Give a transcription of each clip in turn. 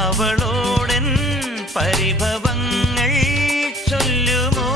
അവളോടൻ പരിഭവങ്ങൾ ചൊല്ലുമോ?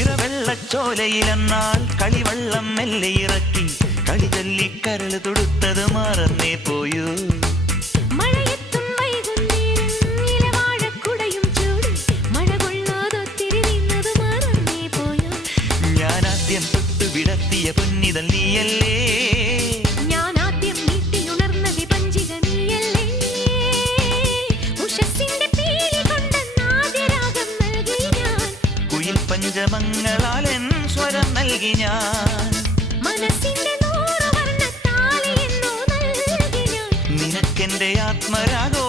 ഇറവെള്ളച്ചോലയിലെന്നാൽ കളിവള്ളം മെല്ലെ ഇറക്കി കളി ചൊല്ലി കരൾ തൊടുത്തത് മറന്നേ പോയൂ. മഴയെത്തും വൈകുന്നേരം ഇലവാഴക്കുടയും ചൂടി മഴ കൊള്ളാതൊത്തിരി നിന്നത് മറന്നേ പോയൂ. ഞാൻ ആദ്യം തൊട്ടു വിടത്തിയ പൊന്നിതൽ നീയല്ലേ, ഞാൻ ആദ്യം നീട്ടിയുണർന്ന വിപഞ്ചിക നീയല്ലേ. ഉഷസ്സിന്റെ പീലി കൊണ്ടെന്നാദ്യ രാഗം നൽകി ഞാൻ, കുയിൽ പഞ്ചമങ്ങളാലെൻ സ്വരം നൽകി ഞാൻ, മനസ്സിന്റെ 100 വർണ്ണത്താലി എന്നോ നൽകി ഞാൻ. നിനക്കെന്റെ ആത്മരാഗം